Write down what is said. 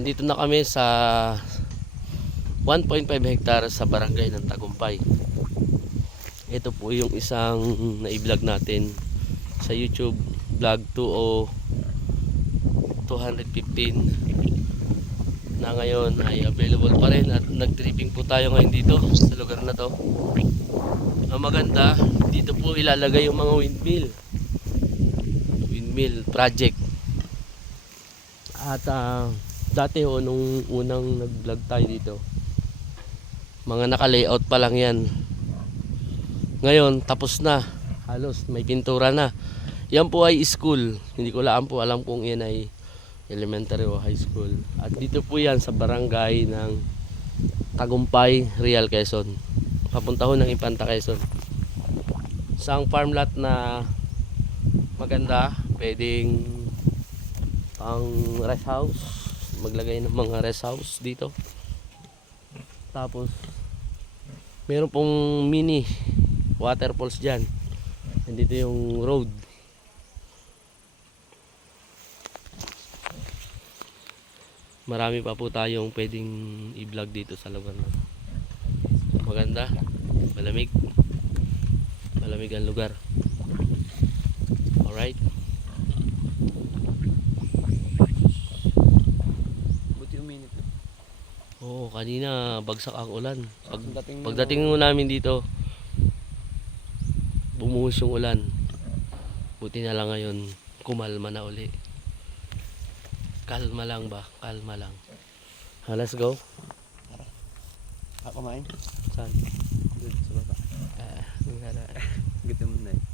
Nandito na kami sa 1.5 hektar sa barangay ng Tagumpay. Ito po yung isang na-vlog natin sa YouTube, vlog 215 na ngayon ay available pa rin at nag-tripping po tayo ngayon dito sa lugar na to. Ang maganda, dito po ilalagay yung mga windmill project. At dati nung unang nag-vlog tayo dito, mga naka-layout pa lang yan. Ngayon tapos na, halos may pintura na. Yan po ay school, hindi ko alam kung yan ay elementary o high school. At dito po yan sa barangay ng Tagumpay, Real Quezon, papunta ho ng Infanta Quezon. Isang farm lot na maganda, pwedeng pang rest house, maglagay ng mga rest house dito. Tapos meron pong mini waterfalls dyan. Nandito yung road. Marami pa po tayong pwedeng i-vlog dito sa lugar na maganda, malamig ang lugar. Alright, Buti uminit. oo, kanina bagsak ang ulan. Pagdating mo namin dito, bumuhos yung ulan. Buti na lang ngayon kumalma na uli. Kalma lang ba? Kalma lang. Let's go. Kumain? Saan? Doon sa baba. Tingnan na. Gutom na eh.